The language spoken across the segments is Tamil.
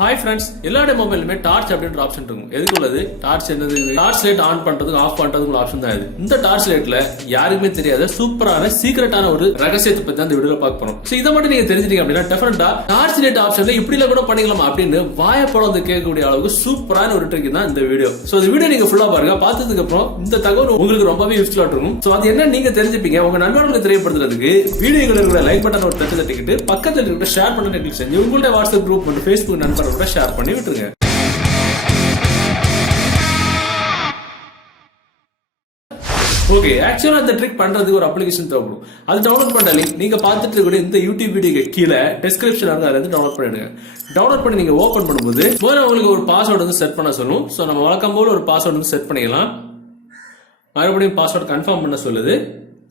Hi friends, எல்லாரோட மொபைலுமே டார்ச் அப்படின்ற ஆப்ஷன் இருக்கும். எதுக்கு உள்ளது? டார்ச் என்னது? டார்ச் லைட் ஆன் பண்றதுக்கு ஆஃப் பண்றதுக்கு ஆப்ஷன் தான் இது. இந்த டார்ச் லைட்ல யாருக்குமே தெரியாத சூப்பரான சீக்ரெட்டான ஒரு ரகசியத்தை பத்தி தான் இந்த வீடியோல பார்க்க போறோம். சோ இத மட்டும் நீங்க தெரிஞ்சிட்டீங்க அப்படின்னா டெஃபினட்டா டார்ச் லைட் ஆப்ஷன்ல இப்படில கூட பண்ணிக்கலாம் அப்படின்னு வாயப்படம் வந்து கேட்கக்கூடிய அளவுக்கு சூப்பரான ஒரு ட்ரிக் தான் இந்த வீடியோ. சோ இந்த வீடியோ நீங்க ஃபுல்லா பாருங்க. பார்த்ததுக்கு அப்புறம் இந்த தகவல் உங்களுக்கு ரொம்பவே யூஸ்ஃபுல்லா இருக்கும். சோ அது என்ன நீங்க தெரிஞ்சுப்பீங்க. உங்க நண்பர்களுக்கு தெரியப்படுத்துறதுக்கு வீடியோல இருக்கிற லைக் பட்டன் ஒரு தட்டு தட்டிக்கிட்டு பக்கத்துல இருக்கிற ஷேர் பட்டனை கிளிக் செஞ்சு உங்களுடைய வாட்ஸ்அப் குரூப் மற்றும் Facebook நண்பர்களோட ஷேர் பண்ணி விட்டுருங்க. ஓகே, ஆக்சுவலா இந்த ட்ரிக் பண்றதுக்கு ஒரு அப்ளிகேஷன் தேவைப்படும். அது டவுன்லோட் பண்ண லிங்க் நீங்க பார்த்துட்டு இருக்க இந்த யூடியூப் வீடியோக்கு கீழே டிஸ்கிரிப்ஷன் இருக்கு, அதுல இருந்து டவுன்லோட் பண்ணிடுங்க. டவுன்லோட் பண்ணி நீங்க ஓபன் பண்ணும்போது முதல்ல உங்களுக்கு ஒரு பாஸ்வேர்டு வந்து செட் பண்ண சொல்லும். சோ நம்ம வழக்கம் போல ஒரு பாஸ்வேர்டு வந்து செட் பண்ணிக்கலாம். மறுபடியும் பாஸ்வேர்டு கன்ஃபார்ம் பண்ண சொல்லுது.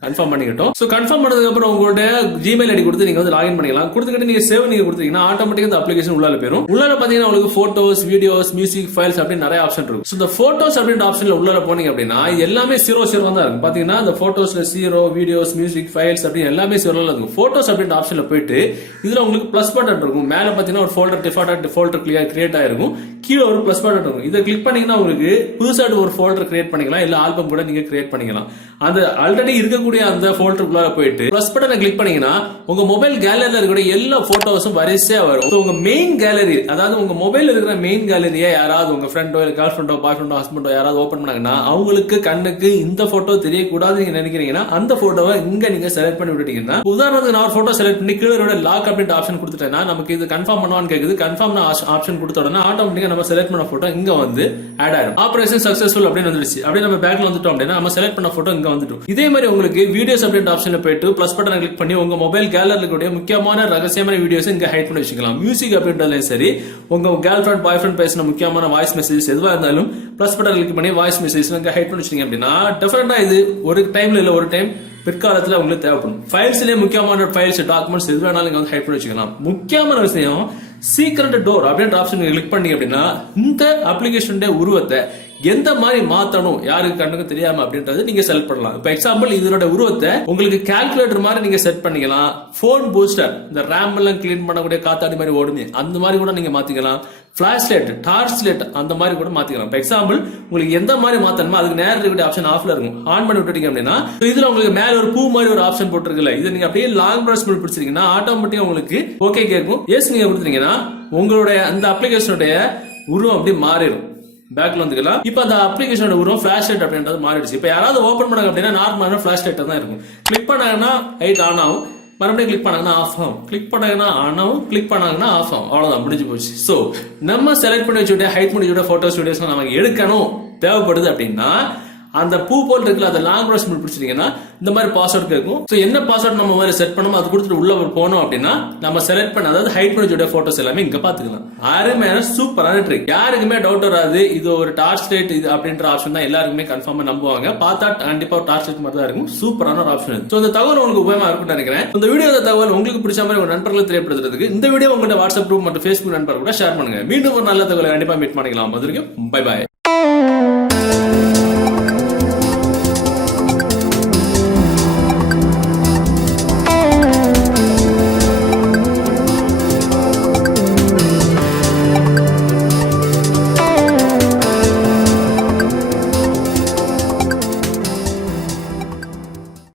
கன்ஃபார்ம் பண்ணிக்கிட்டோம். சோ கன்ஃபார்ம் பண்ணதுக்கு அப்புறம் உங்களுடைய ஜிமெயில் ஐடி கொடுத்து நீங்க வந்து லாகின் பண்ணிக்கலாம். கொடுத்துக்கிட்டு நீங்க சேவ் நீங்க கொடுத்தீங்கன்னா ஆட்டோமேட்டிக்கா இந்த அப்ளிகேஷன் உள்ளால போயிடும். உள்ளால பாத்தீங்கன்னா உங்களுக்கு போட்டோஸ், வீடியோஸ், மியூசிக், ஃபைல்ஸ் அப்படி நிறைய ஆப்ஷன் இருக்கும். சோ இந்த போட்டோஸ் அப்படின்ற ஆப்ஷன்ல உள்ளால போனீங்க அப்படின்னா எல்லாமே 0 தான் இருக்கும். பாத்தீங்கன்னா இந்த போட்டோஸ்ல 0, வீடியோஸ், மியூசிக், ஃபைல்ஸ் அப்படி எல்லாமே 0 இருக்கும். போட்டோஸ் அப்படின்ற ஆப்ஷன்ல போயிட்டு இதுல உங்களுக்கு பிளஸ் பட்டன் இருக்கும். மேல பாத்தீங்கன்னா ஒரு ஃபோல்டர் டிஃபால்ட் ஃபோல்டர் கிரியேட் ஆயிருக்கும். கீழே ஒரு பிளஸ் பட்டன் இருக்கும். இதை கிளிக் பண்ணீங்கன்னா உங்களுக்கு புதுசா ஒரு ஃபோல்டர் கிரியேட் பண்ணிக்கலாம். இல்ல ஆல்பம் கூட நீங்க கிரியேட் பண்ணிக்கலாம். அந்த ஆல்ரெடி இருக்கக்கூடிய அந்த ஃபோல்டர் போயிட்டு பிளஸ் பட்டனை கிளிக் பண்ணீங்கன்னா உங்க மொபைல் கேலரியில இருக்கிற எல்லா போட்டோஸும் வரிசையா வரும். உங்க மெயின் கேலரி, அதாவது உங்க மொபைல் இருக்கிற மெயின் கேலரியை யாராவது உங்க ஃப்ரெண்டோ இல்ல கேர்ள் ஃப்ரெண்டோ பாய் ஃப்ரெண்டோ ஹஸ்பண்டோ யாராவது ஓபன் பண்ணாங்கன்னா அவங்களுக்கு கண்ணுக்கு இந்த போட்டோ தெரியக்கூடாது நீங்க நினைக்கிறீங்கன்னா அந்த போட்டோவை இங்க நீங்க செலக்ட் பண்ணி விட்டுட்டீங்கன்னா, உதாரணத்துக்கு நான் ஒரு போட்டோ செலக்ட் பண்ணி கீழே லாக் அப்படின்ற ஆப்ஷன் கொடுத்துட்டேன்னா நமக்கு இது கன்ஃபார்ம் பண்ணுவான்னு கேக்குது. கன்ஃபார்ம் ஆப்ஷன் கொடுத்த உடனே ஆட்டோமேட்டிக்கா நம்ம செலக்ட் பண்ண போட்டோ இங்க வந்து ஆட் ஆயிடும். ஆபரேஷன் சக்சஸ்ஃபுல் அப்படின்னு வந்துருச்சு. அப்படியே நம்ம பேக்ல வந்துட்டோம் அப்படின்னா நம்ம செலக்ட் பண்ண போட்டோ இங்க வந்துட்டோம். இதே மாதிரி உங்களுக்கு வீடியோஸ் அப்படின்ற ஆப்ஷன்ல போயிட்டு பிளஸ் பட்டனை கிளிக் பண்ணி உங்க மொபைல் கேலரில கூடிய முக்கியமான ரகசியமான வீடியோஸ் இங்க ஹைட் பண்ணி வச்சுக்கலாம். மியூசிக் அப்படின்றதும் சரி, உங்க கேர்ள் ஃப்ரெண்ட் பாய் ஃப்ரெண்ட் பேசின முக்கியமான வாய்ஸ் மெசேஜ் எதுவா இருந்தாலும் பிளஸ் பட்டன் கிளிக் பண்ணி வாய்ஸ் மெசேஜ் இங்க ஹைட் பண்ணி வச்சீங்க அப்படின்னா டெஃபினட்டா இது ஒரு டைம்ல இல்ல ஒரு டைம் பிற்காலத்துல உங்களுக்கு தேவைப்படும். ஃபைல்ஸ்லயே முக்கியமான ஃபைல்ஸ், டாக்குமெண்ட்ஸ் எது வேணாலும் இங்க வந்து ஹைட் பண்ணி வச்சுக்கலாம். முக்கியமான விஷயம் சீக்ரெட் டோர் அப்படின்ற ஆப்ஷன் கிளிக் பண்ணீங்க அப்படின்னா இந்த அப்ளிகேஷனுடைய உருவத்தை எந்த மாதிரி மாத்தணும் யாருக்கு கண்ணுக்கு தெரியாம அப்படின்றது நீங்க செலக்ட் பண்ணலாம். இப்ப எக்ஸாம்பிள் இதோட உருவத்தை உங்களுக்கு கால்குலேட்டர் மாதிரி நீங்க செட் பண்ணிக்கலாம். போன் பூஸ்டர், இந்த ரேம் எல்லாம் கிளீன் பண்ணக்கூடிய காத்தாடி மாதிரி ஓடுமே அந்த மாதிரி கூட நீங்க மாத்திக்கலாம். பிளாஷ் லைட், டார்ச் லைட் அந்த மாதிரி கூட மாத்திக்கலாம். இப்ப எக்ஸாம்பிள் உங்களுக்கு எந்த மாதிரி மாத்தணுமோ அதுக்கு நேரம் இருக்கக்கூடிய ஆப்ஷன் ஆஃப்ல இருக்கும். ஆன் பண்ணி விட்டுட்டீங்க அப்படின்னா இதுல உங்களுக்கு மேல ஒரு பூ மாதிரி ஒரு ஆப்ஷன் போட்டுருக்குல்ல, இதை நீங்க அப்படியே லாங் பிரஸ் பண்ணி பிடிச்சிருக்கீங்கன்னா ஆட்டோமேட்டிக்கா உங்களுக்கு ஓகே கேட்கும். எஸ் நீங்க கொடுத்துட்டீங்கன்னா உங்களுடைய அந்த அப்ளிகேஷனுடைய உருவம் அப்படியே மாறிடும். பேக்ல வந்துக்கலாம். இப்ப அந்த அப்ளிகேஷனோட உருவம் பிளாஷ் லைட் அப்படின்றது மாறிடுச்சு. இப்ப யாராவது ஓபன் பண்ணாங்க அப்படின்னா நார்மலான பிளாஷ் லைட் தான் இருக்கும். கிளிக் பண்ணாங்கன்னா லைட் ஆன் ஆகும், மறுபடியும் கிளிக் பண்ணாங்கன்னா ஆஃப் ஆகும், கிளிக் பண்ணாங்கன்னா ஆன் ஆகும், கிளிக் பண்ணாங்கன்னா ஆஃப் ஆகும். அவ்வளவுதான், முடிஞ்சு போச்சு. சோ நம்ம செலக்ட் பண்ணி வச்சுட்டு ஹைட் பண்ணி வச்சுட்டு போட்டோஸ் வீடியோஸ் நமக்கு எடுக்கணும் தேவைப்படுது அப்படின்னா அந்த பூ போல் இருக்குல்ல, அந்த லாங் பிரஸ் பிடிச்சிட்டீங்கன்னா இந்த மாதிரி பாஸ்வேர்ட் கேட்கும். சோ என்ன பாஸ்வேர்ட் நம்ம மாதிரி செட் பண்ணணும் அது கொடுத்துட்டு உள்ள போனோம் அப்படின்னா நம்ம செலக்ட் பண்ண அதாவது ஹைட் பண்ணி வச்சுட்ட போட்டோஸ் எல்லாமே இங்க பாத்துக்கலாம். அருமையான சூப்பரான ட்ரிக். யாருக்குமே டவுட் வராது. இது ஒரு டார்ச் லைட் இது அப்படின்ற ஆப்ஷன் தான் எல்லாருக்குமே கன்ஃபார்மா நம்புவாங்க. பார்த்தா கண்டிப்பா டார்ச் லைட் மாதிரி தான் இருக்கும். சூப்பரான ஒரு ஆப்ஷன். சோ இந்த தகவல் உங்களுக்கு உபயோகமா இருக்கும்னு நினைக்கிறேன். இந்த வீடியோ தகவல் உங்களுக்கு பிடிச்ச மாதிரி உங்க நண்பர்களுக்கு தெரியப்படுத்துறதுக்கு இந்த வீடியோ உங்களோட வாட்ஸ்அப் குரூப் மற்றும் Facebook நண்பர்கள் கூட ஷேர் பண்ணுங்க. மீண்டும் ஒரு நல்ல தகவலை கண்டிப்பா மீட் பண்ணிக்கலாம். அது வரைக்கும் பை பாய்.